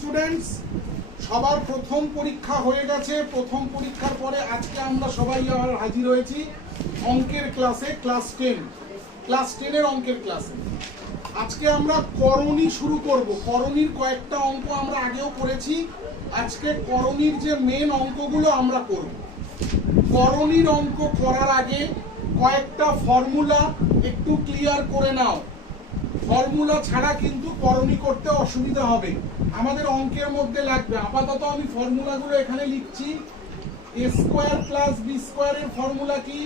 Students, সবার প্রথম পরীক্ষা হয়ে গেছে। প্রথম পরীক্ষার পরে আজকে আমরা সবাই আবার হাজির হয়েছি অঙ্কের ক্লাসে, ক্লাস 10 অঙ্কের ক্লাসে। আজকে আমরা করণী শুরু করব। করণীর কয়েকটা অঙ্ক আমরা আগেও করেছি, আজকে করণীর যে মেন অঙ্কগুলো আমরা করব। করণীর অঙ্ক করার আগে কয়েকটা ফর্মুলা একটু ক্লিয়ার করে নাও। ফর্মুলা ছাড়া কিন্তু করণী করতে অসুবিধা হবে, আমাদের অঙ্কের মধ্যে লাগবে। আপাতত আমি ফর্মুলাগুলো এখানে লিখছি। a স্কয়ার প্লাস b স্কয়ারের ফর্মুলা কি?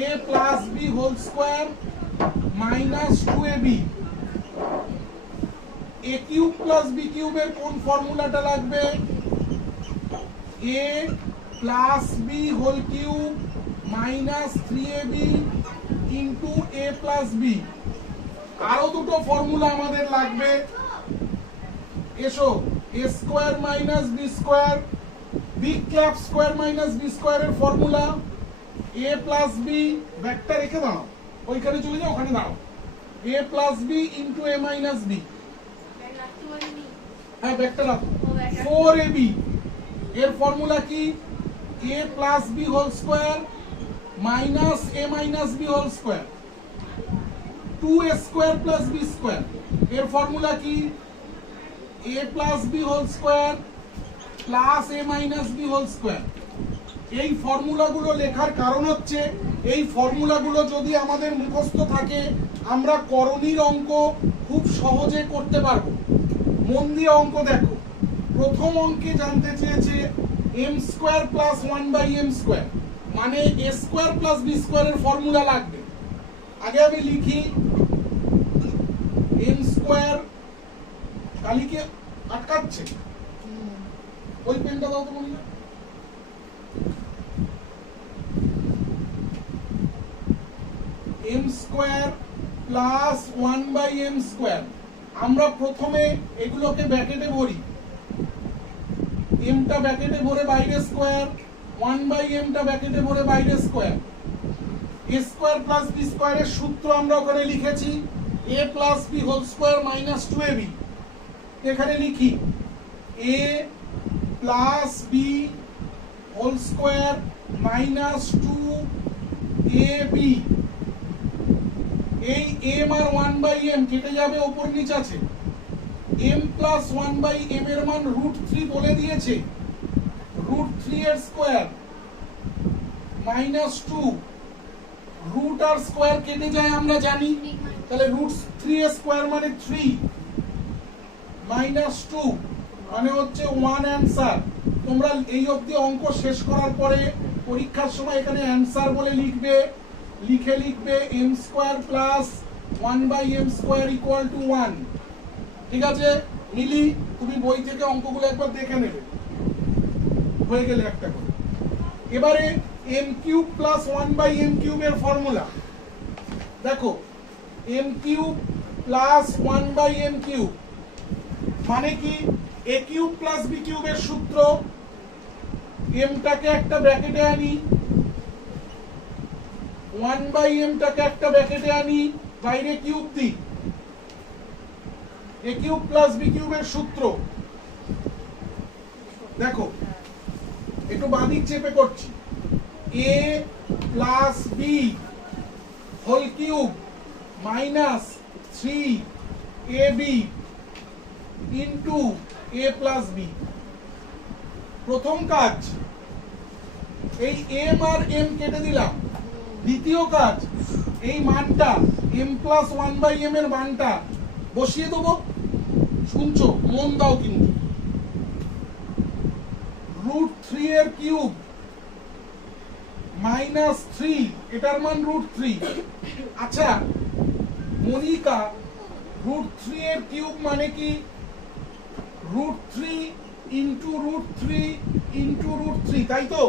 a plus b whole square minus 2ab। a cube plus b কিউবের কোন ফর্মুলাটা লাগবে? a plus b whole cube minus 3ab into a plus b। আরো দুটো ফর্মুলা আমাদের লাগবে। এসো, a square minus b square, b cap square minus b স্কয়ারের ফর্মুলা a প্লাস b, ব্যাকটা রেখে দাও, ওইখানে চলে যাও, ওখানে দাও। a plus b into a minus b। হ্যাঁ, ব্যাকটা রাখো। 4ab এর ফর্মুলা কি? a plus b whole square minus a minus b whole square. 2a square plus b square এর ফর্মুলা কি? a plus b whole square plus a minus b whole square. এই ফর্মুলাগুলো লেখার কারণ হচ্ছে, এই ফর্মুলাগুলো যদি আমাদের মুখস্থ থাকে আমরা করণীর অঙ্ক খুব সহজে করতে পারবো। মন দিয়ে অঙ্ক দেখো। প্রথম অঙ্কে জানতে চেয়েছে m square plus 1/m square, মানে a স্কয়ার প্লাস b স্কয়ারের ফর্মুলা লাগবে। আগে আমি লিখি m স্কয়ার, কালিকে আটকাচ্ছে, ওই পেনটা দাও তো মনে। m square plus 1/m square. আমরা প্রথমে এগুলোকে ব্র্যাকেটে ভরি। m টা ব্র্যাকেটে ভরে বাইরে স্কয়ার, 1/m টা ব্র্যাকেটে ভরে বাইরে square. a square plus b স্কয়ারের সূত্র আমরা ওখানে লিখেছি, a plus b whole square minus 2ab। এখানে লিখি a plus b whole square minus 2ab। এই m আর 1/m কেটে যাবে, ওপর নিচ আছে। m প্লাস 1/m এর মান √3 বলে দিয়েছে। √3 এর স্কয়ার মাইনাস 2, রুট আর স্কয়ার কেটে যায় আমরা জানি, তাহলে √3 এর স্কয়ার মানে 3 মাইনাস 2 মানে হচ্ছে 1 অ্যানসার। তোমরা এই অবধি অঙ্ক শেষ করার পরে পরীক্ষার সময় এখানে অ্যানসার বলে লিখবে, লিখবে m square plus 1/m square equal to 1। ঠিক আছে মিলি, তুমি বই থেকে অঙ্কগুলো একবার দেখে নেবে, হয়ে গেলে একটা করে। এবারে m কিউব প্লাস 1/m কিউবের ফর্মুলা দেখো। m cube plus 1/m cube মানে কি? a কিউব প্লাস b কিউবের সূত্র, m টাকে একটা ব্র্যাকেটে আনি, 1/m টাকে একটা ব্র্যাকেটে আনি, বাইরে কিউব দিই। a কিউব প্লাস b কিউবের সূত্র দেখো, একটু বাঁদিক চেপে করছি। a plus b whole cube minus 3ab into a plus b। প্রথম কাজ, এই m আর m কেটে দিলাম। দ্বিতীয় কাজ, এই মানটা m প্লাস 1/m এর মানটা বসিয়ে দেবো। শুনছো, মন দাও কিন্তু। √3 এর কিউব মাইনাস 3, এটার মান √3। আচ্ছা মনিকা, √3 এর কিউব মানে কি? √3 ইন্টু √3 ইন্টু √3, তাই তো?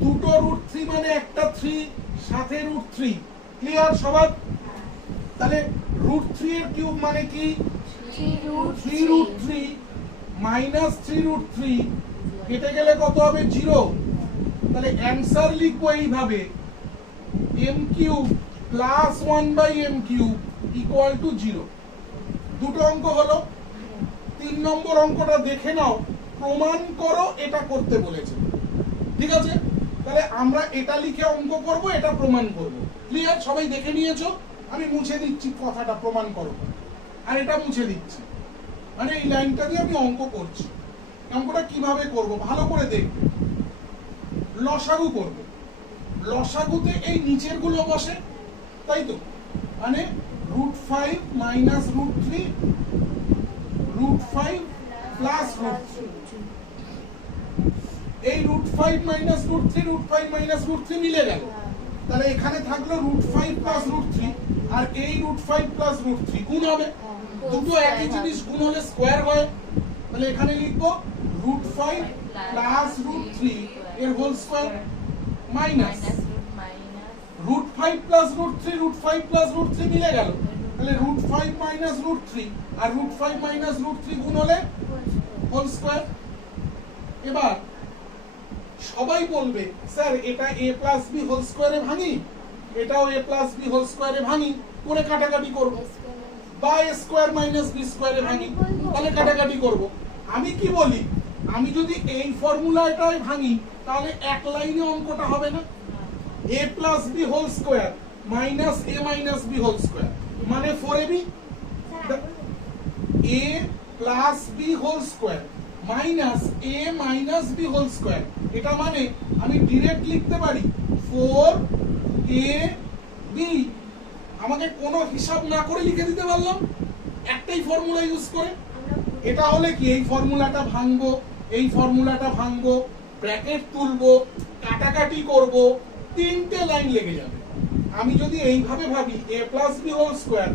দুটো √3 মানে একটা 3 সাথে √3। ক্লিয়ার সবার? তাহলে √3 এর কিউব মানে কি? 3√3 মাইনাস 3√3 কেটে গেলে কত হবে? 0। তাহলে অ্যানসার লিখবো এইভাবে, m cube plus 1/m cube equal to 0। দুটো অঙ্ক হলো। 3 নম্বর অঙ্কটা দেখে নাও, প্রমাণ করো এটা করতে বলেছে। ঠিক আছে, তাহলে আমরা এটা লিখে অঙ্ক করব, এটা প্রমাণ করব। ক্লিয়ার? সবাই দেখে নিয়েছো? আমি মুছে দিচ্ছি কথাটা প্রমাণ করো, আর এটা মুছে দিচ্ছি, মানে এই লাইনটা দিয়ে আমি অঙ্ক করছি। অঙ্কটা কিভাবে করব ভালো করে দেখবে। লসাগু করব, লসাগুতে এই নিচের গুলো বসে, তাই তো? মানে √5 মাইনাস √3, √5 প্লাস √3। এই √5 মাইনাস √3, √5 মাইনাস √3 মিলে গেল। তাহলে এখানে থাকলো √5 প্লাস √3, আর এই √5 প্লাস √3 গুণ হবে। দুটো একই জিনিস গুণ হলে স্কয়ার হয়। তাহলে এখানে লিখবো √5 প্লাস √3 এর whole square minus √5 plus √3, √5 plus √3 মিলে গেল। তাহলে √5 মাইনাস √3 আর √5 মাইনাস √3 গুণ হলে হোল স্কয়ার। এবার সবাই বলবে স্যার এটা a প্লাস b হোল স্কয়ারে ভাঙি, এটাও a প্লাস b হোল স্কয়ারে ভাঙি, করে কাটাকাটি করব, বা a স্কয়ার মাইনাস b স্কয়ারে ভাঙি, তাহলে কাটাকাটি করব। আমি কি বলি, আমি যদি এই ফর্মুলাটায় ভাঙি তাহলে এক লাইনে অঙ্কটা হবে না। a plus b whole square minus a minus b whole square মানে 4ab, a plus b whole square minus a minus b whole square. এটা মানে আমি ডাইরেক্ট লিখতে পারি 4ab। আমাকে কোনো হিসাব না করে লিখে দিতে পারলাম একটাই ফর্মুলা ইউজ করে। এটা হলে কি, এই ফর্মুলাটা ভাঙবো, এই ফর্মুলাটা ভাঙবো, ব্র্যাকেট তুলবো, কাটাকাটি করব, তিনটে লাইন লেগে যাবে। আমি যদি এইভাবে ভাবি a plus b whole square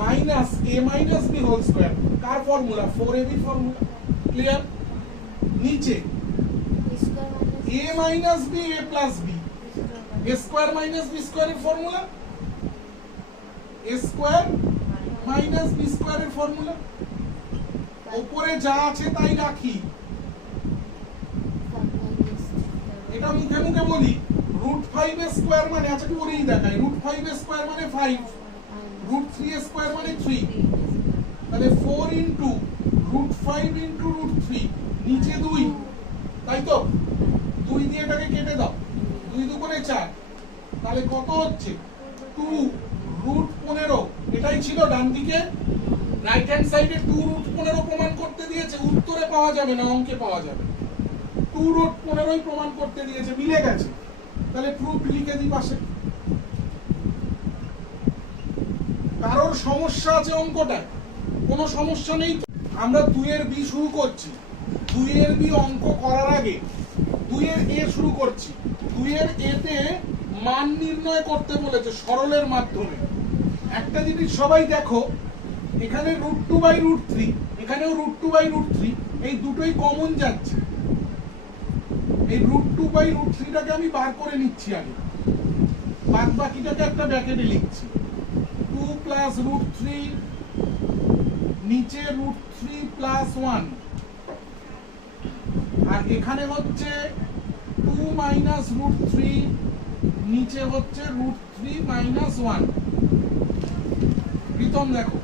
minus a minus b whole square, কার ফর্মুলা? 4ab formula. ক্লিয়ার? নিচে a minus b a plus b, a square minus b স্কয়ারের formula, a square minus b স্কয়ারের ফর্মুলা। উপরে যা আছে তাই রাখি, এটা মুখে মুখে বলি। √5 এর স্কয়ার মানে, আচ্ছা একটু বলেই দেখাই, √5 এর স্কয়ার মানে 5, √3 এর স্কয়ার মানে 3। তাহলে 4 ইনটু √5 ইনটু √3, নিচে 2, তাই তো? 2 দিয়ে এটাকে কেটে দাও, 2 দুগুণে 4, তাহলে কত হচ্ছে? 2√15। এটাই ছিল ডান দিকে, রাইট হ্যান্ড সাইডে 2√15 প্রমাণ করতে দিয়েছে, উত্তরে পাওয়া যাবে না, অঙ্কে পাওয়া যাবে। 2√15 প্রমাণ করতে দিয়েছে, মিলে গেছে। তাহলে প্রুফ লিখে দিই পাশে। কারোর সমস্যা আছে অঙ্কটায়? কোনো সমস্যা নেই। আমরা 2 এর b শুরু করছি। 2 এর b অঙ্ক করার আগে 2 এর a শুরু করছি। 2 এর a তে মান নির্ণয় করতে বলেছে সরলের মাধ্যমে। একটা জিনিস সবাই দেখো, এখানে √2/√3, এখানেও √2/√3, এই দুটোই কমন যাচ্ছে। এই √2/√3টাকে আমি বার করে নিচ্ছি আগে, বাদ বাকিটাকে একটা ব্র্যাকেটে লিখছি। 2 প্লাস √3, নিচে √3 প্লাস 1, আর এখানে হচ্ছে 2 মাইনাস √3, নিচে হচ্ছে √3 মাইনাস 1। প্রীতম দেখো,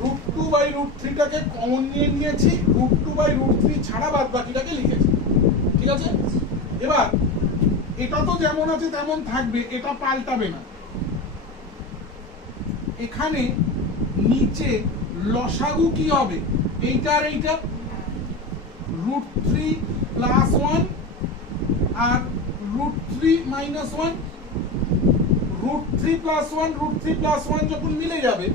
√2/√3টাকে কমন নিয়ে নিয়েছি, √2/√3 ছাড়া বাদ বাকিটাকে লিখেছি। ঠিক আছে? এবার এটা তো যেমন আছে তেমন থাকবে, এটা পাল্টাবে না। এখানে নিচে লসাগু কি হবে? এইটা আর এইটা, √3 প্লাস 1 আর √3 মাইনাস 1। √3 প্লাস 1, √3 প্লাস 1 যখন মিলে যাবে,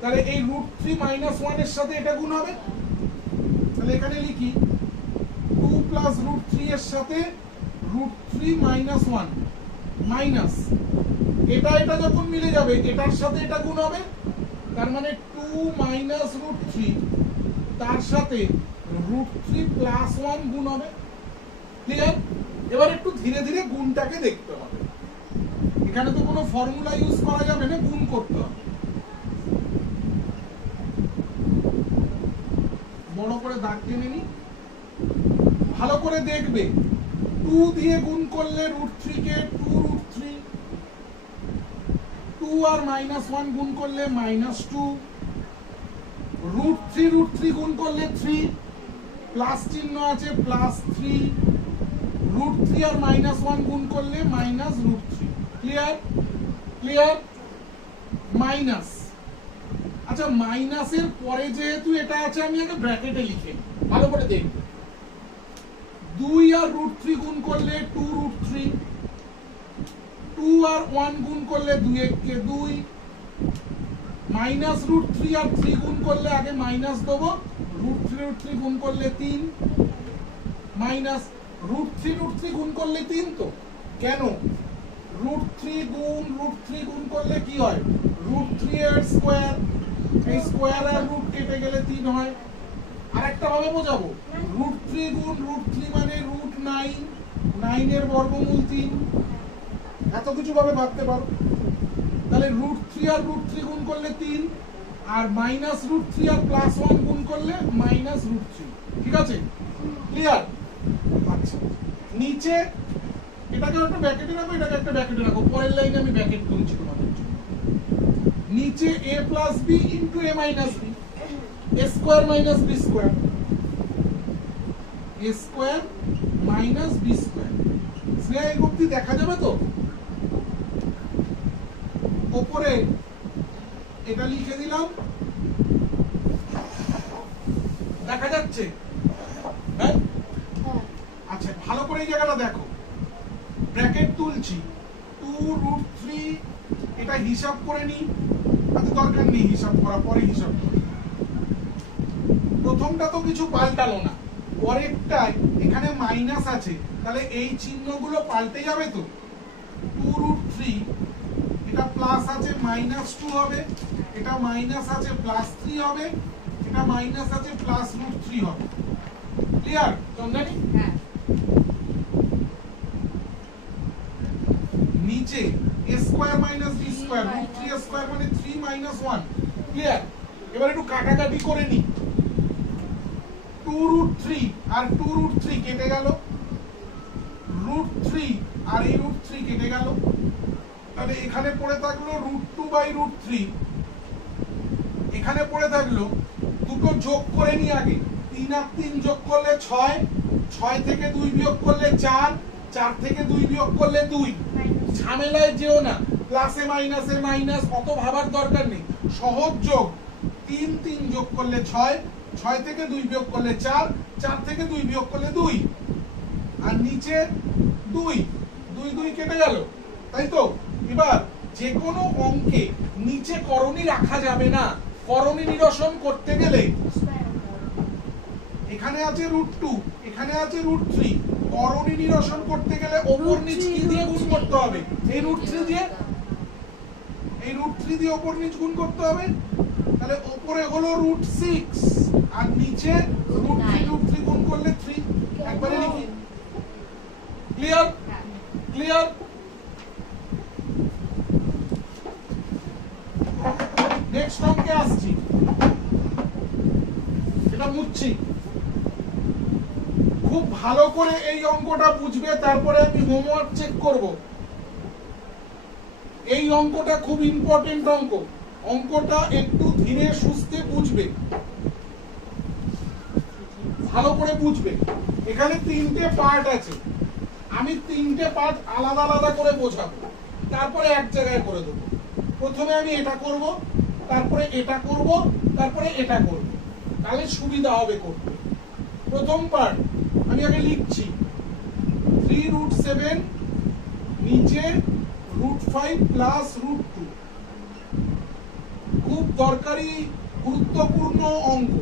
তাহলে এই √3 মাইনাস 1 এর সাথে এটা গুণ হবে। তাহলে এখানে লিখি 2 প্লাস √3 এর সাথে √3 মাইনাস 1 মাইনাস, এটা এটা যখন মিলে যাবে এটার সাথে এটা গুণ হবে, তার মানে 2 মাইনাস √3 তার সাথে √3 প্লাস 1 গুণ হবে। ক্লিয়ার? এবার একটু ধীরে ধীরে গুণটাকে দেখতে হবে। এখানে তো কোনো ফর্মুলা ইউজ করা যাবে না, গুণ করতে হবে। বড় করে দাগ টেনে নি, ভালো করে দেখবে। 2 দিয়ে গুণ করলে √3 কে 2√3, 2 আর -1 গুণ করলে -2, √3 3 রুট 3 গুণ করলে 3 প্লাস চিহ্ন আছে প্লাস 3 রুট 3 আর মাইনাস 1 গুণ করলে minus root 3 clear clear minus আচ্ছা মাইনাসের পরে যেহেতু এটা আছে আমি আগে ব্র্যাকেটে লিখে ভালো করে দেখব 2 আর রুট 3 গুণ করলে 2 রুট 3 2 আর 1 গুণ করলে 2 কে 2 মাইনাস রুট 3 আর 3 গুণ করলে আগে মাইনাস দেবো রুট 3 গুণ করলে 3 মাইনাস রুট 3 গুণ করলে 3 তো কেন রুট 3 গুণ করলে কি হয় রুট 3 এর স্কয়ার এই স্কয়ার আর রুট কেটে গেলে 3 হয় আরেকটা ভাবে বোঝাবো রুট 3 গুণ রুট 3 মানে রুট 9 এর বর্গমূল 3 এত কিছু ভাবে ভাবতে পারো তাহলে রুট 3 আর রুট 3 গুণ করলে 3 আর মাইনাস রুট 3 আর প্লাস 1 গুণ করলে মাইনাস রুট 3 ঠিক আছে ক্লিয়ার আচ্ছা নিচে এটাকে একটা ব্র্যাকেটে রাখো এটাকে একটা ব্র্যাকেটে রাখো পরের লাইনে আমি ব্র্যাকেট তুলছি তোমাদের জন্য নিচে a plus b into a minus b a square minus b square a square minus b square স্নেহ এই রূপটি দেখা যাবে তো উপরে এটা লিখে দিলাম দেখা যাচ্ছে হ্যাঁ আচ্ছা ভালো করে এই জায়গাটা দেখো ব্র্যাকেট তুলছি 2 রুট 3 এটা হিসাব করে নি আচ্ছা দরকার নেই হিসাব করা পরে হিসাব করি প্রথমটা তো কিছু পাল্টালো না পরেরটাই এখানে মাইনাস আছে তাহলে এই চিহ্নগুলো পাল্টে যাবে তো 2 রুট 3 এটা প্লাস আছে মাইনাস 2 হবে এটা মাইনাস আছে প্লাস 3 হবে এটা মাইনাস আছে প্লাস রুট 3 হবে ক্লিয়ার চন্দ্রানী হ্যাঁ নিচে a square minus b square root 3 square মানে 3 মাইনাস 1 ক্লিয়ার এবার একটু কাটাকাটি করে নি 2 রুট 3 আর 2 রুট 3 কেটে গেল রুট 3 আর এই রুট 3 কেটে গেল তাহলে এখানে পড়ে থাকলো রুট 2 বাই রুট 3 এখানে পড়ে থাকলো দুটো যোগ করে নি আগে 3 আর 3 যোগ করলে 6 6 থেকে 2 বিয়োগ করলে 4 4 থেকে 2 বিয়োগ করলে 2 ঝামেলায় যেও না প্লাসে মাইনাসে মাইনাস অত ভাবার দরকার নেই সহজ যোগ 3 3 যোগ করলে 6 6 থেকে 2 বিয়োগ করলে 4 4 থেকে 2 বিয়োগ করলে 2 আর নিচে 2 2 কেটে গেল তাই তো এবার যে কোনো অঙ্কে নিচে করণী রাখা যাবে না করণী নিরসন করতে গেলে এখানে আছে রুট 2 এখানে আছে রুট 3 করণী নিরসন করতে গেলে ওপর নিচ কি দিয়ে গুণ করতে হবে এই রুট 3 দিয়ে ওপর নিচ গুণ করতে হবে তাহলে উপরে হলো রুট 6 আর নিচে রুট 3 গুণ করলে 3 একবারে লিখি ক্লিয়ার ক্লিয়ার নেক্সট অঙ্কে আসছি এটা মুছছি খুব ভালো করে এই অঙ্কটা বুঝবে তারপরে আমি হোমওয়ার্ক চেক করব এই অঙ্কটা খুব ইম্পর্টেন্ট অঙ্কটা একটু ধীরে সুস্থে বুঝবে ভালো করে বুঝবে এখানে 3টে পার্ট আছে আমি 3টে পার্ট আলাদা আলাদা করে বোঝাবো তারপরে এক জায়গায় করে দেবো প্রথমে আমি এটা করব তারপরে এটা করব তারপরে এটা করব তাহলে সুবিধা হবে করতে প্রথম পার্ট আমি আগে লিখছি 3 রুট 7 নিচে রুট 5 প্লাস রুট 2 খুব দরকারি গুরুত্বপূর্ণ অঙ্ক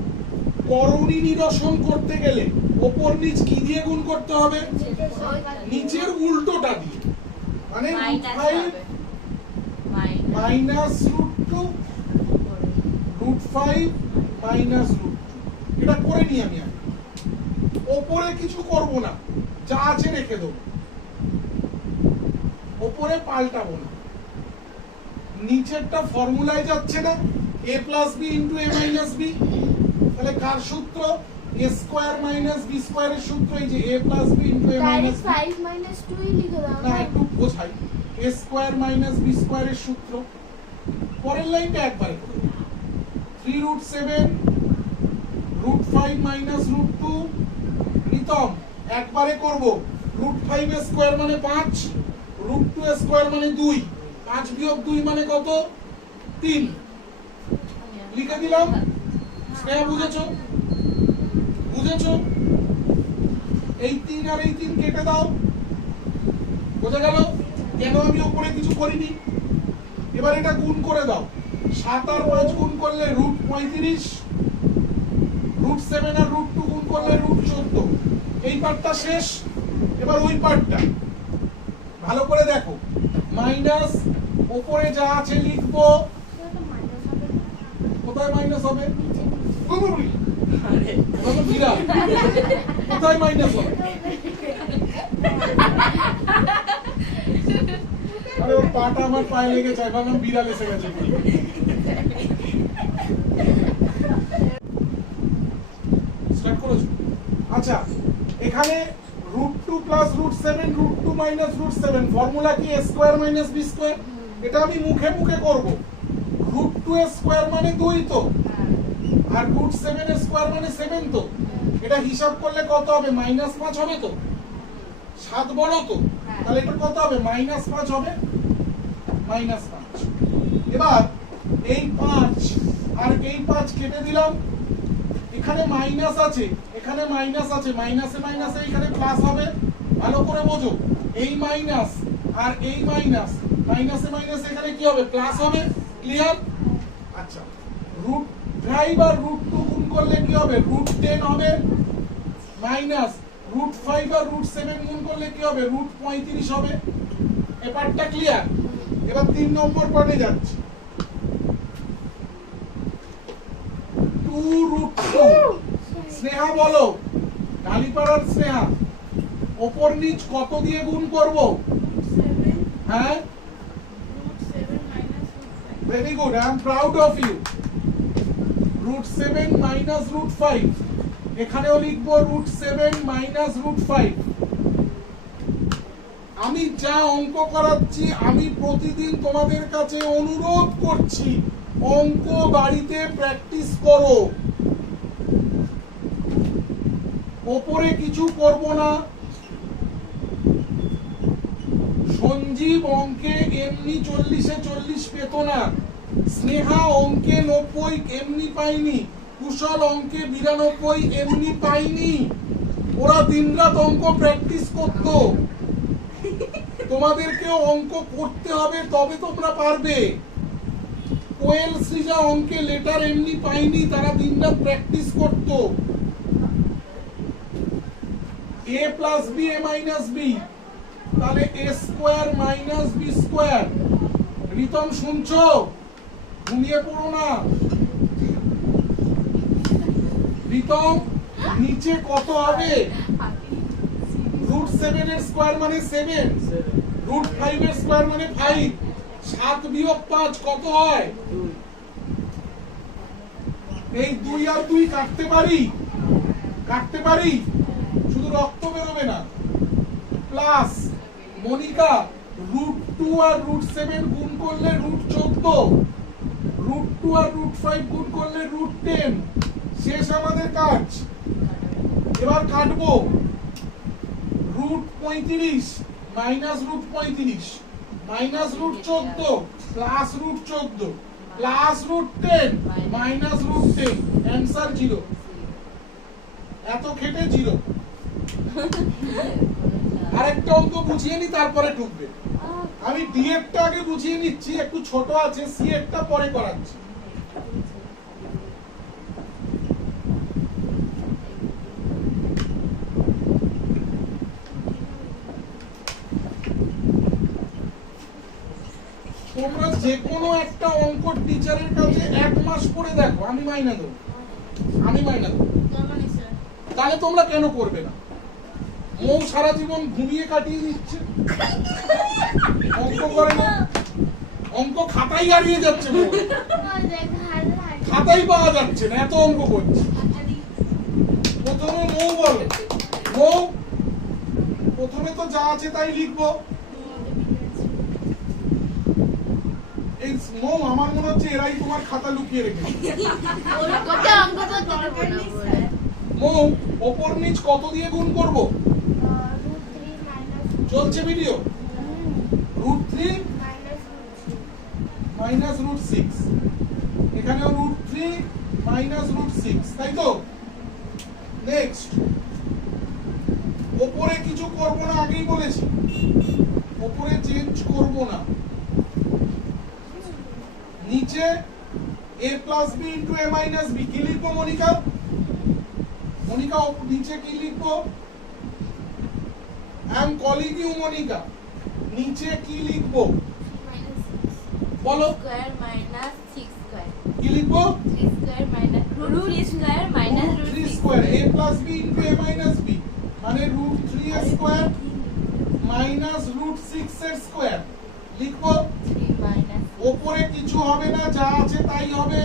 করণী নিরসন করতে গেলে ওপর নিচ কি দিয়ে গুণ করতে হবে নিচের উল্টোটা দিয়ে মানে root 5 minus root 2 root 5 minus root 2 এটা করে নিই আমি ওপরে কিছু করব না যা আছে রেখে দেবো ওপরে পাল্টাবো না নিচেরটা ফর্মুলায় যাচ্ছে না a plus b into a minus b তাহলে কার সূত্র a স্কয়ার মাইনাস b স্কয়ারের সূত্র এই যে a plus b into a minus 5 minus 2 লিখে দাও না একটু বোঝাই a স্কয়ার মাইনাস b স্কয়ারের সূত্র পরের লাইনটা একবারে করে 3 root 7 five minus root two. Pritam একবারে করব। রুট ফাইভ স্কোয়ার মানে 5, রুট টু স্কোয়ার মানে 2, 5 বিয়োগ 2 মানে কত? 3। লিখে দিলাম। স্নেহা বুঝেছো? বুঝেছো? এই 3 আর এই 3 কেটে দাও। বোঝা গেল কেন আমি উপরে কিছু করিনি? এবার এটা গুণ করে দাও। 7 আর 5 গুণ করলে রুট 35, রুট 7 আর রুট 2 গুণ করলে রুট 14। এই পার্টটা শেষ। এবার ওই পার্টটা ভালো করে দেখো। মাইনাস উপরে যা আছে লিখবো। কোথায় মাইনাস হবে? গুগলি আরে বাবা বিড়াল কোথায় মাইনাস হবে? আরে ওর পাটা আমার পায়ে লেগে যায়, ভাবলাম বিড়াল এসে গেছে। স্টার্ট করেছো? আচ্ছা, এখানে root two plus root 7, root two minus root 7, formula কি? A square minus B square. এটা আমি মুখে মুখে করব। রুট টু স্কোয়ার মানে 2 তো, আর রুট 7 স্কোয়ার মানে 7 তো। এটা হিসাব করলে কত হবে? -5 হবে তো? 7 বড় তো, তাহলে এটা কত হবে? -5 হবে। -5। এবার এই 5 আর এই 5 কেটে দিলাম। এখানে মাইনাস আছে, এখানে মাইনাস আছে, মাইনাসে মাইনাসে এখানে প্লাস হবে। ভালো করে বোঝো, এই মাইনাস আর এই মাইনাস, মাইনাসে মাইনাসে এখানে কি হবে? প্লাস হবে। ক্লিয়ার? আচ্ছা, রুট 5 আর রুট 2 গুণ করলে কি হবে? রুট 10 হবে। মাইনাস রুট 5 আর রুট 7 গুণ করলে কি হবে? রুট 35 হবে। এই পার্টটা ক্লিয়ার? এবার 3 নম্বর পার্টে যাচ্ছি। 2 রুট 2। স্নেহা বলো, ঢালিপাড়ার স্নেহা, ওপর নিচ কত দিয়ে গুণ করব? হ্যাঁ, very good, I am proud of you. Root 7 minus root 5, এখানেও লিখবো রুট 7 মাইনাস রুট 5। আমি যা অঙ্ক করাচ্ছি, আমি প্রতিদিন তোমাদের কাছে অনুরোধ করছি, অঙ্ক বাড়িতে প্র্যাকটিস করো। ওপরে কিছু করব না। সঞ্জীব অঙ্কে এমনি 40-এ 40 পেত না। স্নেহা অঙ্কে 90 এমনি পাইনি। কুশল অঙ্কে 92 এমনি পাইনি। ওরা দিনরাত অঙ্ক প্র্যাকটিস করত। তোমাদেরকেও অঙ্ক করতে হবে, তবে তোমরা পারবে। কোয়েল সৃজা অঙ্কে লেটার এমনি পাইনি, তারা দিনরাত প্র্যাকটিস করত। a plus B a minus B, তাহলে a square minus B square. Ritam শুনছো? ঘুমিয়ে পড়ো না। রিতম, নিচে কত হবে? রুট 7 এর স্কোয়ার মানে 7, রুট 5 এর স্কোয়ার মানে 5। 7 বিয়োগ 5 কত হয়? এই 2 আর 2 কাটতে পারি? কাটতে পারি, শুধু রক্ত বেরোবে না। প্লাস মনিকা, রুট 2 আর রুট 7 গুণ করলে রুট 14, রুট 2 আর রুট 5 গুণ করলে রুট 10। শেষ আমাদের কাজ। এবার কাটবো। Root 35 minus root 35 minus root 14 plus root 14 plus root 10 minus root 10। Answer 0। এত খেটে 0। আরেকটা অঙ্ক বুঝিয়ে নি, তারপরে ঢুকবে। আমি ডি এরটা আগে বুঝিয়ে নিচ্ছি, একটু ছোট আছে। সি এরটা পরে করাচ্ছি। তোমরা যে কোনো একটা অঙ্ক টিচারের কাছে 1 মাস পড়ে দেখো, আমি মাইনা দেবো, আমি মাইনা দেবো। তাহলে তোমরা কেন করবে না? মৌ সারা জীবন ঘুমিয়ে কাটিয়ে দিচ্ছে, অঙ্ক করে না। অঙ্ক খাতাই হারিয়ে যাচ্ছে, খাতাই পাওয়া যাচ্ছে না, এত অঙ্ক করছে। প্রথমে মৌ বলো, মৌ প্রথমে তো যা আছে তাই লিখবো। এই মৌ, আমার মনে হচ্ছে এরাই তোমার খাতা লুকিয়ে রেখেছে। মৌ ওপর নিচ কত দিয়ে গুণ করব? রুট 3 মাইনাস চলছে video. Root 3 minus minus root 6 root 6, এখানেও রুট 3 মাইনাস রুট 6, তাই তো? নেক্সট, ওপরে কিছু করব না, আগেই বলেছি ওপরে চেঞ্জ করব না। নিচে a plus b into a minus b, কি লিখবো মনিকা? মনিকা নিচে কি লিখবো? I am calling you Monika, নিচে কি লিখবো মাইনাস বলো? স্কয়ার মাইনাস 6 স্কয়ার কি লিখবো? 3 square minus root 3 square minus root 3 6 square a plus b into a minus b, মানে রুট 3 এর স্কয়ার মাইনাস রুট 6 এর স্কয়ার লিখবো। 3 মাইনাস উপরে কিছু হবে না, যা আছে তাই হবে।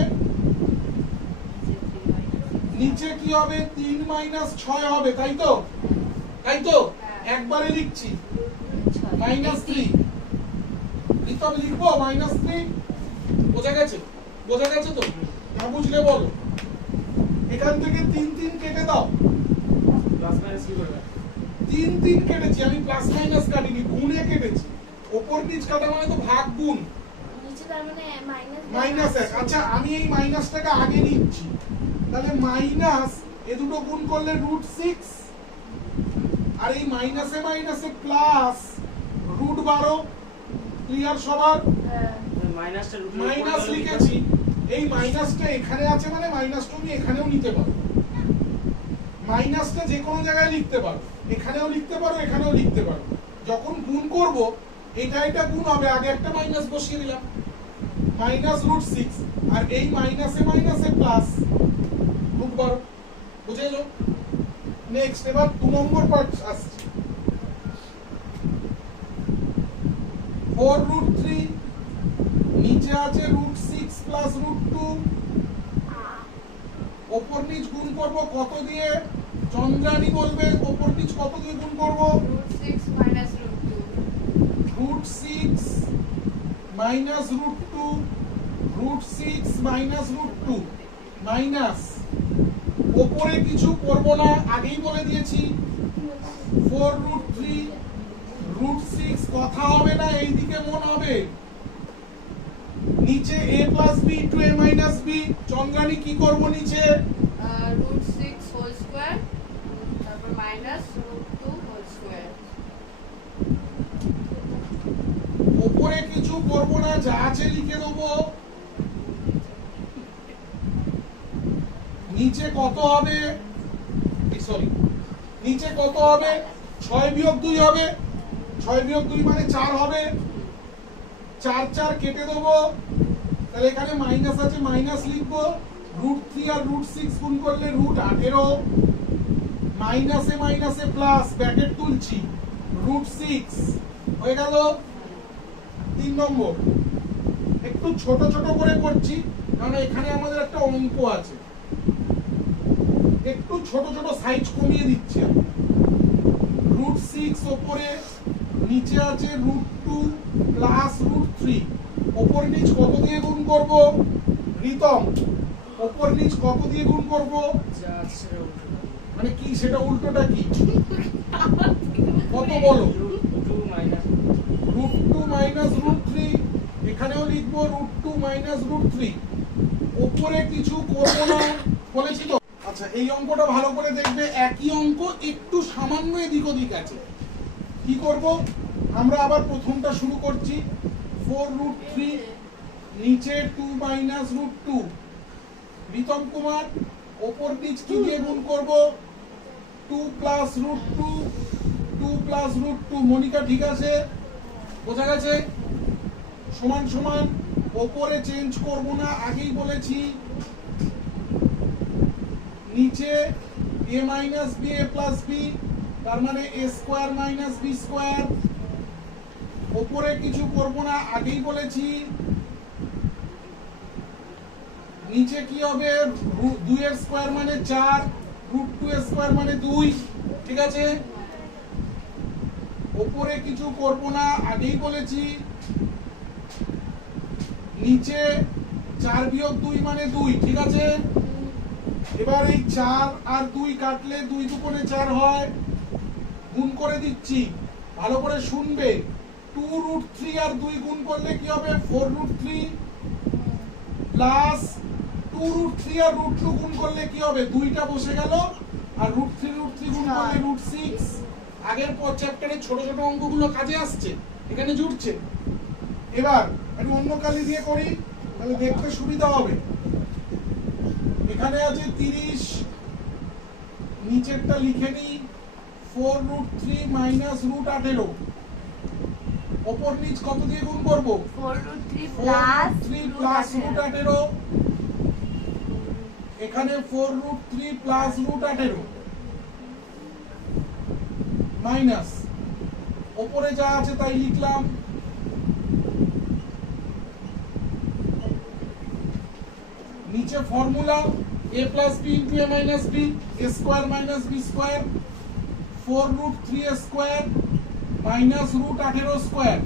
নিচে কি হবে? 3 মাইনাস 6 হবে, তাই তো? তাই তো? একবারে লিখছি মাইনাস 3, লিখতে লিখবো মাইনাস 3। বোঝা গেছে? বোঝা গেছে তো? না বুঝলে বলো। এখান থেকে 3 3 কেটে দাও। প্লাস মাইনাস কি করবে? 3 3 কেটেছি আমি, প্লাস মাইনাস কাটিনি, গুণে কেটেছি। ওপর নিচ কাটা মানে তো ভাগ গুণ, নিচে তার মানে মাইনাস মাইনাস 1। আচ্ছা আমি এই মাইনাসটাকে আগে নিচ্ছি, তাহলে মাইনাস এ দুটো গুণ করলে রুট 6, আর এই মাইনাসে মাইনাসে প্লাস রুট 12। ক্লিয়ার সবার? মাইনাসটা রুট মাইনাস লিখেছি, এই মাইনাসটা এখানে আছে মানে মাইনাসটা আমি এখানেও নিতে পারো। মাইনাসটা যে কোনো জায়গায় লিখতে পারো, এখানেও লিখতে পারো, এখানেও লিখতে পারো। যখন গুণ করব এটা গুণ হবে, আগে একটা মাইনাস বসিয়ে দিলাম, মাইনাস রুট 6, আর এই মাইনাসে মাইনাসে প্লাস রুট 12। বুঝে গেল? নেক্সট, এবার 2 নম্বর পার্ট আসছে। 4 রুট 3, নিচে আছে রুট 6 প্লাস রুট 2, ওপর নিচ গুণ করব কত দিয়ে? চন্দ্রানী বলবে ওপর নিচ কত দিয়ে গুণ করব? Root 6 minus root 2 root 6 minus root 2, root 6 minus root 2 minus, ওপরে কিছু করব না, আগেই বলে দিয়েছি 4 রুট 3 রুট 6, কথা হবে না, এইদিকে মন হবে। নিচে a plus b into a minus b, Chandrani কি করব নিচে? রুট 6 হোল স্কয়ার তারপর মাইনাস রুট 2 হোল স্কয়ার উপরে কিছু করব না, যা আছে লিখে দেবো। নিচে কত হবে? সরি, নিচে কত হবে? 6 বিয়োগ 2 হবে, 6 বিয়োগ 2 মানে 4 হবে। 4 4 কেটে দেবো, তাহলে এখানে মাইনাস আছে, মাইনাস লিখবো। রুট 3 আর রুট 6 গুণ করলে রুট 18, মাইনাসে মাইনাসে প্লাস, ব্র্যাকেট তুলছি, রুট 6 হয়ে গেল। 3 নম্বর, একটু ছোট ছোট করে করছি কারণ এখানে আমাদের একটা অঙ্ক আছে, একটু ছোট ছোট সাইজ কমিয়ে দিচ্ছি আমি। রুট 6 ওপরে, নিচে আছে রুট 2 প্লাস রুট 3, ওপর নিচ কত দিয়ে গুণ করব? রিতম, ওপর নিচ কত দিয়ে গুণ করব? যা আছে সেটা উল্টো মানে কি সেটা উল্টোটা কি? কত বলো? Root 2 minus root 2 minus root 3, এখানেও লিখবো রুট 2 মাইনাস রুট 3। উপরে কিছু করব না, বলেছি তো। আচ্ছা এই অঙ্কটা ভালো করে দেখবে, একই অঙ্ক একটু সামান্য এদিক ওদিক আছে। কি করব? আমরা আবার প্রথমটা শুরু করছি। 4 রুট 3, নিচে 2 মাইনাস রুট 2। রিতম কুমার, ওপর নিচ কি দিয়ে গুণ করব? 2 plus root 2, 2 plus root 2। Monika ঠিক আছে? বোঝা গেছে? সমান সমান, ওপরে চেঞ্জ করব না, আগেই বলেছি। নিচে a minus b a plus b, তার মানে a square minus b square. ওপরে কিছু করব না, আগেই বলেছি। নিচে কি হবে? 2 এর স্কয়ার মানে 4, রুট 2 এর স্কয়ার মানে 2, ঠিক আছে? ওপরে কিছু করব না, আগেই বলেছি। নিচে 4 বিয়োগ 2 মানে 2, ঠিক আছে? এবার এই 4 আর 2 কাটলে 2 দুগুণে 4 হয়, গুণ করে দিচ্ছি, ভালো করে শুনবে। 2√3 আর 2 গুণ করলে কি হবে? 4√3 প্লাস 2√3 আর √2 গুণ করলে কি হবে? 2টা বসে গেল, আর √3 গুণ করলে √6। আগের চ্যাপ্টারে ছোট ছোট অঙ্কগুলো কাজে আসছে, এখানে জুড়ছে। এবার আমি অন্য কালি দিয়ে করি, তাহলে দেখতে সুবিধা হবে। এখানে আছে 30, নিচেরটা লিখে নিই 4√3 মাইনাস √18। ওপর নিচ কত দিয়ে গুণ করব? 4√3 4√3 প্লাস √18। এখানে 4√3 প্লাস √18 মাইনাস ওপরে যা আছে তাই লিখলাম। নিচে formula a plus b into a minus b, a square minus b square, 4√3 square minus √18 square।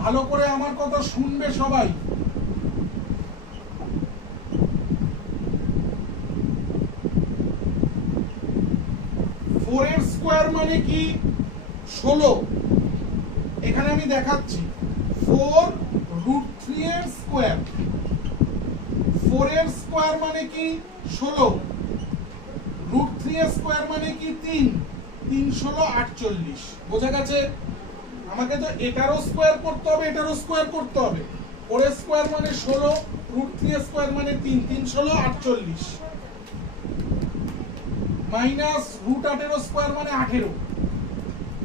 ভালো করে আমার কথা শুনবে সবাই। 4 এর স্কয়ার মানে কি? 16। এখানে আমি দেখাচ্ছি 4√3 এর স্কয়ার। 4 এর স্কয়ার মানে কি? 16। √3 এর স্কয়ার মানে কি? 3। 3 16 48। বোঝা গেছে? আমাকে তো এটারও স্কয়ার করতে হবে, এটারও স্কয়ার করতে হবে। 4 এর স্কয়ার মানে 16, √3 এর স্কয়ার মানে 3। 3 16 48 মাইনাস √18 স্কয়ার মানে 18।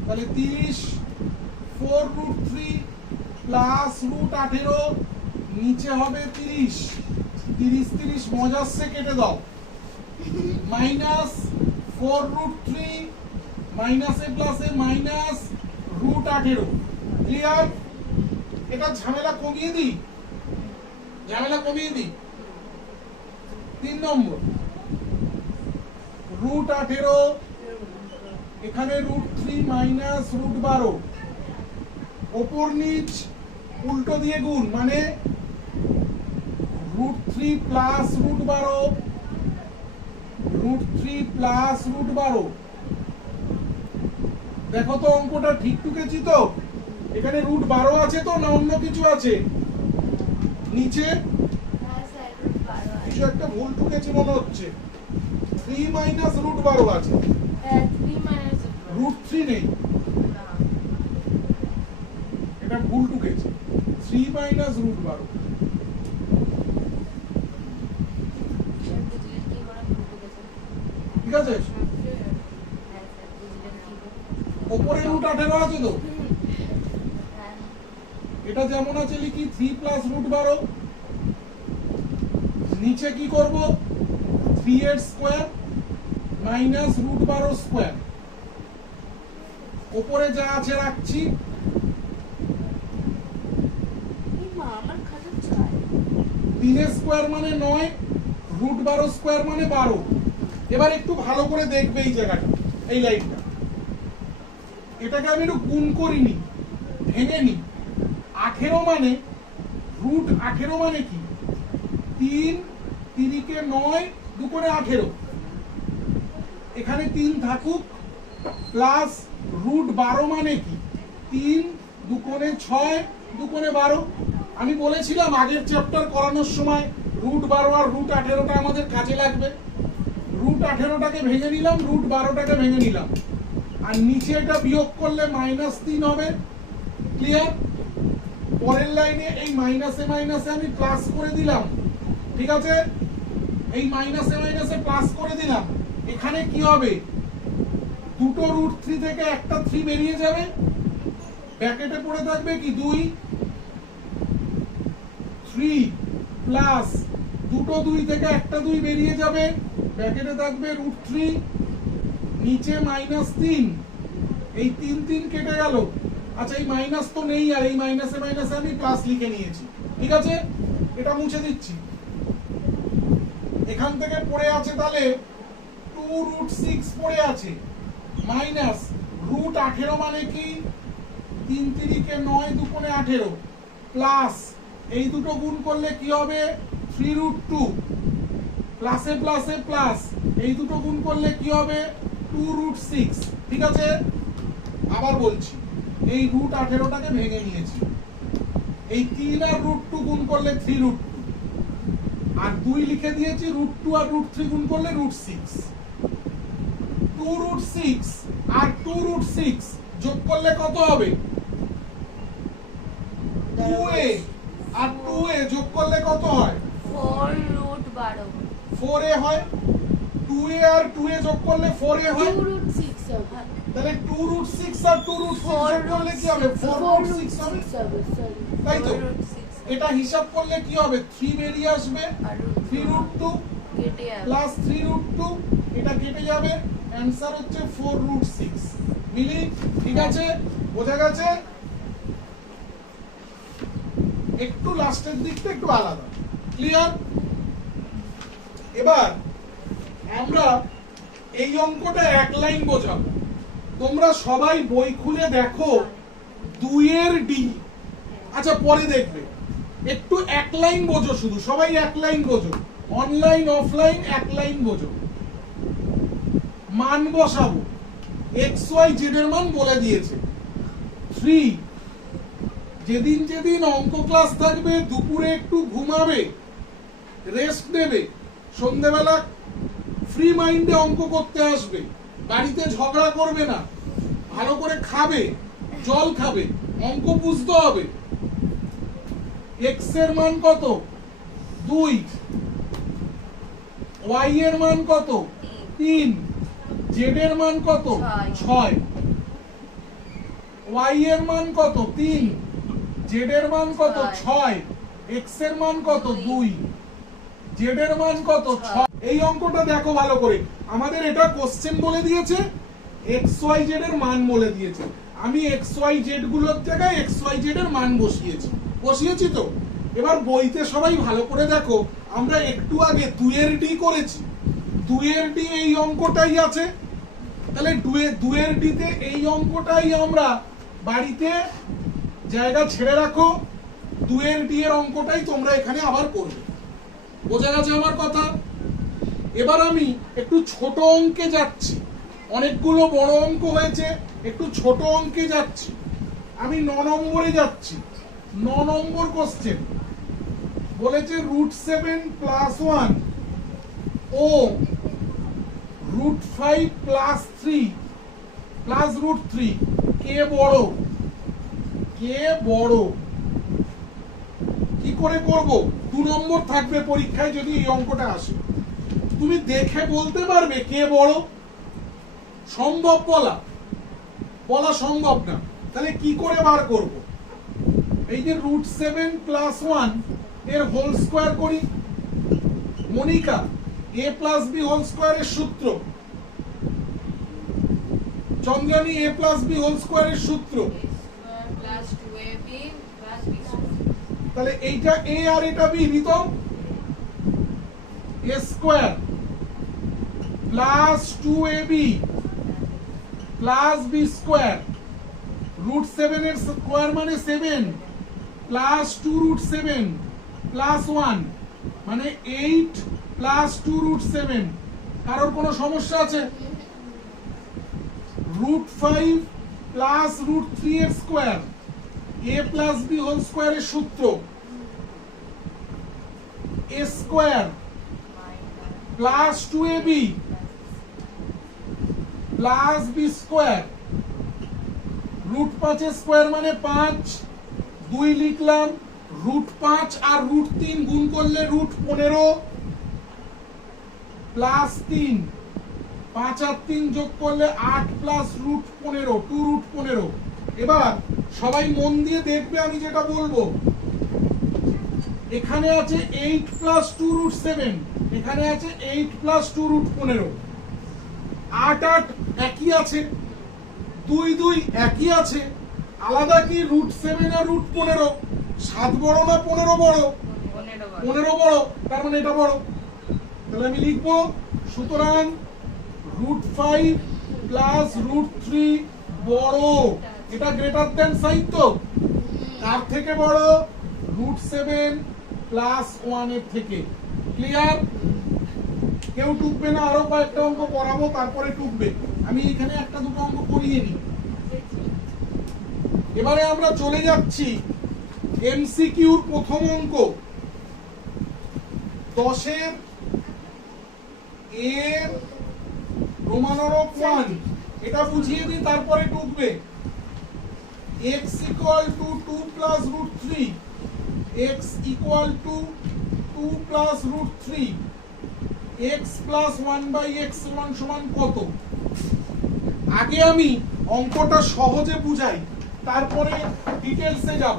তাহলে 30, 4√3 প্লাস √18, নিচে হবে 30। 30 30 মজাচ্ছে কেটে দাও। মাইনাস 4√3 মাইনাসে প্লাসে মাইনাস √18। ক্লিয়ার? এটা ঝামেলা কমিয়ে দিই, ঝামেলা কমিয়ে দিই। 3 নম্বর √18, এখানে √3 মাইনাস √12, ওপর নিচ উল্টো দিয়ে গুণ, মানে √3 প্লাস √12, √3 প্লাস √12। দেখো তো অঙ্কটা ঠিক টুকেছি তো? এখানে √12 আছে তো, না অন্য কিছু আছে? নিচে হ্যাঁ স্যার √12 কিছু একটা ভুল টুকেছি মনে হচ্ছে। 3 মাইনাস √12 আছে, হ্যাঁ 3 মাইনাস √3 নেই, এটা ভুল টুকেছি। 3 মাইনাস √12। ঠিক আছে? ওপরে √18 আছে তো, এটা যেমন আছে লিখি 3 প্লাস √12। নিচে কি করব? 3 এর স্কয়ার মাইনাস √12 স্কয়ার। ওপরে যা আছে রাখছি। আমার খাতা চাই। 3 এর স্কয়ার মানে 9, √12 স্কয়ার মানে 12। এবার একটু ভালো করে দেখবে এই জায়গাটা, এই লাইনটা। এটাকে আমি একটু গুণ করিনি, ভেঙে নি। 18 মানে √18 মানে কি? 3 3 কে 9, 2 করে 18। এখানে 3 থাকুক, প্লাস √12 মানে কি? 3 2 করে 6, 2 করে 12। আমি বলেছিলাম আগের চ্যাপ্টার করানোর সময় √12 আর √18টা আমাদের কাজে লাগবে। √18টাকে ভেঙে নিলাম, √12টাকে ভেঙে নিলাম, আর নিচে এটা বিয়োগ করলে -3 হবে। ক্লিয়ার? পরের লাইনে এই মাইনাসে মাইনাসে আমি প্লাস করে দিলাম। ঠিক আছে? এই মাইনাসে মাইনাসে প্লাস করে দিলাম। এখানে কি হবে? দুটো √3 থেকে একটা 3 বেরিয়ে যাবে, ব্র্যাকেটে পড়ে থাকবে কি 2, 3 প্লাস দুটো 2 থেকে একটা 2 বেরিয়ে যাবে, ব্র্যাকেটে থাকবে √3, নিচে -3। এই 3 3 কেটে গেল। আচ্ছা এই মাইনাস তো নেই, আর এই মাইনাসে মাইনাসে আমি প্লাস লিখে নিয়েছি। ঠিক আছে? এটা মুছে দিচ্ছি। এখান থেকে পড়ে আছে তাহলে 2√6 পড়ে আছে, মাইনাস √18 মানে কি? 3 3 কে 9, 2 করে 18, প্লাস এই দুটো গুণ করলে কি হবে? 3√2 প্লাসে প্লাসে প্লাস, এই দুটো গুণ করলে কি হবে 2√6। ঠিক আছে, আবার বলছি, এই √18টাকে ভেঙে নিয়েছি, এই 3 আর √2 গুণ করলে 3√2, আর 2 লিখে দিয়েছি, √2 আর √3 গুণ করলে √6। 2√6 আর 2√6 যোগ করলে কত হবে? 2a আর 2a যোগ করলে কত হয়? 4√12 4a হয়। 2a আর 2a যোগ করলে 4a হয়। 2√6 হবে তাহলে 2√6 আর 2√6 যোগ করলে কি হবে? 4√6 হবে, তাই তো? এটা হিসাব করলে কি হবে? 3 বেরিয়ে আসবে, 3√2 কেটে যাবে প্লাস 3√2, এটা কেটে যাবে, অ্যানসার হচ্ছে 4√6। মিলি? ঠিক আছে, বোঝা গেছে? একটু লাস্টের দিকটা একটু আলাদা, ক্লিয়ার? এবার আমরা এই অঙ্কটা এক লাইন বোঝাবো। তোমরা সবাই বই খুলে দেখো 2 এর ডি। আচ্ছা পরে দেখবে, একটু এক লাইন বোঝো, শুধু সবাই এক লাইন বোঝো, অনলাইন অফলাইন এক লাইন বোঝো। মান বসাবো, এক্স ওয়াই জেড এর মান বলে দিয়েছে। 3, যেদিন যেদিন অঙ্ক ক্লাস থাকবে দুপুরে একটু ঘুমাবে, রেস্ট নেবে, সন্ধ্যেবেলা ফ্রি মাইন্ডে অঙ্ক করতে আসবে, বাড়িতে ঝগড়া করবে না, ভালো করে খাবে, জল খাবে, অঙ্ক বুঝতে হবে। এক্স এর মান কত? 2, ওয়াই এর মান কত? 3, জেড এর মান কত? 6, ওয়াই এর মান কত? 3, জেড এর মান কত? 6, এক্স এর মান কত? 2, জেড এর মান কত? 6। এই অঙ্কটা দেখো ভালো করে, আমাদের এটা কোশ্চেন বলে দিয়েছে, এক্স ওয়াই জেড এর মান বলে দিয়েছে। আমি এক্স ওয়াই জেড গুলোর জায়গায় এক্স ওয়াই জেড এর মান বসিয়েছি তো। এবার বইতে সবাই ভালো করে দেখো, আমরা একটু আগে 2 এর ডি করেছি, 2 এর ডি এই অঙ্কটাই আছে। তাহলে 2 এর ডি তে এই অঙ্কটাই আমরা বাড়িতে জায়গা ছেড়ে রাখো, 2 এর ডি এর অঙ্কটাই তোমরা এখানে আবার করবে। বোঝা গেছে আমার কথা? এবার আমি একটু ছোট অঙ্কে যাচ্ছি, অনেকগুলো বড় অঙ্ক হয়েছে, একটু ছোট অঙ্কে যাচ্ছি। আমি 9 নম্বরে যাচ্ছি। 9 নম্বর কোশ্চেন বলেছে √7 + 1 ও √5 + 3 প্লাস √3 কে বড়? কে বড়? কি করে করব? 2 নম্বর থাকবে পরীক্ষায় যদি এই অঙ্কটা আসে। তুমি দেখে বলতে পারবে কে বড়? সম্ভব বলা সম্ভব না। তাহলে কি করে বার করব? এই যে √7 + 1 এর হোল স্কয়ার করি। মনিকা, a + b হোল স্কয়ারের সূত্র। চন্দ্রানী, a + b হোল স্কয়ারের সূত্র। Plus 2ab plus b। তাহলে এইটা a আর এটা b নিত, a square plus 2ab plus b square, √7 এর স্কয়ার মানে 7 প্লাস 2√7 প্লাস 1 মানে 8 প্লাস 2√7। কারোর কোনো সমস্যা আছে? √5 প্লাস √3 এর square, a plus b whole স্কয়ারের সূত্র, a square plus 2ab plus b square, √5 এর স্কয়ার মানে 5, 2 লিখলাম, √5 আর √3 গুণ করলে √15 প্লাস 3, 5 আর 3 যোগ করলে 8 প্লাস √15, 2√15। এবার সবাই মন দিয়ে দেখবে আমি যেটা বলবো। এখানে আছে 8 প্লাস 2√7, এখানে আছে 8 প্লাস 2√15। 8 8 একই আছে, 2 2 একই আছে, আলাদা কি √7 আর √15? 7 বড় না 15 বড়? 15 বড়, তার মানে এটা বড়। তাহলে আমি লিখবো, সুতরাং √5 প্লাস √3 বড়। এটা গ্রেটার দ্যান সাইন তো? কার থেকে বড়? √7 প্লাস 1 এর থেকে। ক্লিয়ার? এখানেও টুকবে না, আরো কয়েকটা অঙ্ক করাবো তারপরে টুকবে। আমি এখানে একটা দুটো অঙ্ক করিয়ে নিই। এবারে আমরা চলে যাচ্ছি এমসিকিউর প্রথম অঙ্ক 10 এর রোমানরক 1, এটা বুঝিয়ে দিই তারপরে টুকবে। x equal to 2 plus root 3, x equal to 2 plus root 3, x plus 1 by x সমান কত? আগে আমি অঙ্কটা সহজে বুঝাই, তারপরে ডিটেলসে যাব।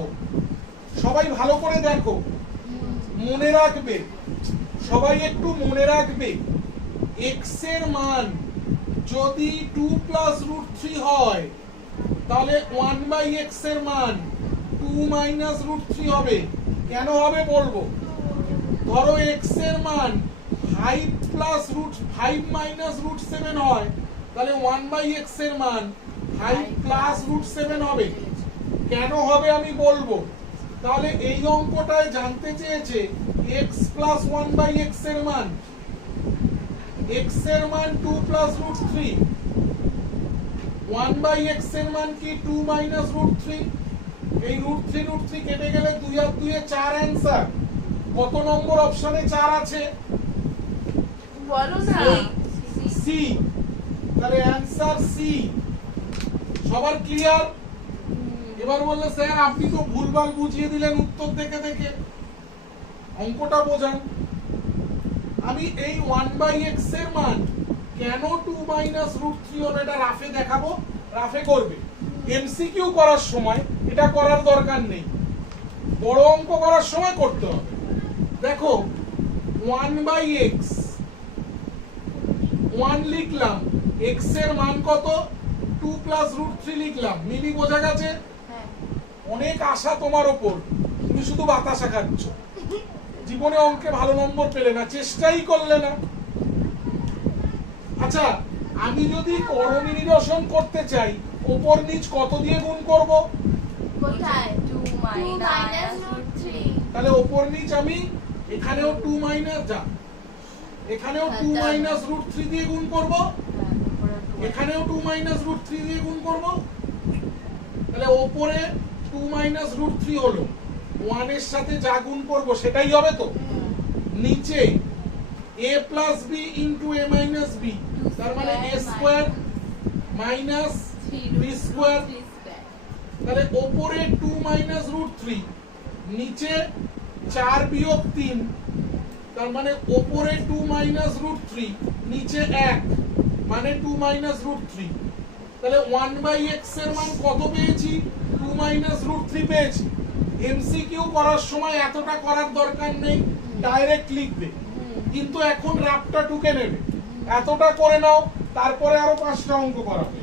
সবাই ভালো করে দেখো, মনে রাখবে, সবাই একটু মনে রাখবে, x এর মান যদি 2 plus root 3 হয় তাহলে 1 by x এর মান 2 minus root 3 হবে। কেন হবে বলবো। ধরো x এর মান 5 plus root 5 minus root 7 হয় তাহলে 1 by x এর মান 5 plus root 7 হবে। কেন হবে আমি বলবো। তাহলে এই অঙ্কটায় জানতে চেয়েছে x plus 1 by x এর মান, x এর মান 2 plus root 3, 1 by x এর মান কি 2 minus root 3, এই root 3 কেটে গেলে 2 আর 2 এ 4 অ্যানসার। কত নম্বর অপশনে 4 আছে? বলো না। সি। তাহলে অ্যানসার সি। সবার ক্লিয়ার? এবার বললে স্যার আপনি তো ভুলভাল বুঝিয়ে দিলেন উত্তর দেখে দেখে, অঙ্কটা বোঝান। আমি এই 1 by x এর মান কেন 2 minus root 3 হলো এটা রাফে দেখাবো, রাফে করবে। এমসিকিউ করার সময় এটা করার দরকার নেই, বড় অঙ্ক করার সময় করতে হবে। দেখো 1 by x, 1 লিখলাম, x এর মান কত 2 plus root 3 লিখলাম। মিলি বোঝা গেছে? হ্যাঁ। অনেক আশা তোমার ওপর, তুমি শুধু বাতাসা খাচ্ছ, জীবনে অঙ্কে ভালো নম্বর পেলে না, চেষ্টাই করলে না। আচ্ছা, আমি যদি করণী নিরসন করতে চাই উপর নিচ কত দিয়ে গুণ করব? কোথায়? 2 minus root 3। তাহলে উপর নিচ আমি এখানেও 2 মাইনাস যা, এখানেও 2 মাইনাস রুট 3 দিয়ে গুণ করব, এখানেও 2 মাইনাস রুট 3 দিয়ে গুণ করব। তাহলে উপরে 2 মাইনাস রুট 3 হলো, 1 এর সাথে যা গুণ করব সেটাই হবে তো। নিচে a plus b into a minus b, তার মানে a square minus b square. তাহলে উপরে 2 মাইনাস রুট 3, নিচে 4 বিয়োগ 3, তার মানে উপরে 2 মাইনাস রুট 3, নিচে 1, মানে 2 মাইনাস রুট 3। তাহলে 1 বাই x এর মান কত পেয়েছি? 2 মাইনাস রুট 3 পেয়েছি। এমসিকিউ করার সময় এতটা করার দরকার নেই, ডাইরেক্ট লিখবে, কিন্তু এখন রাফটা টুকে নেবে। এতটা করে নাও, তারপরে আরো 5টা অঙ্ক করাবে।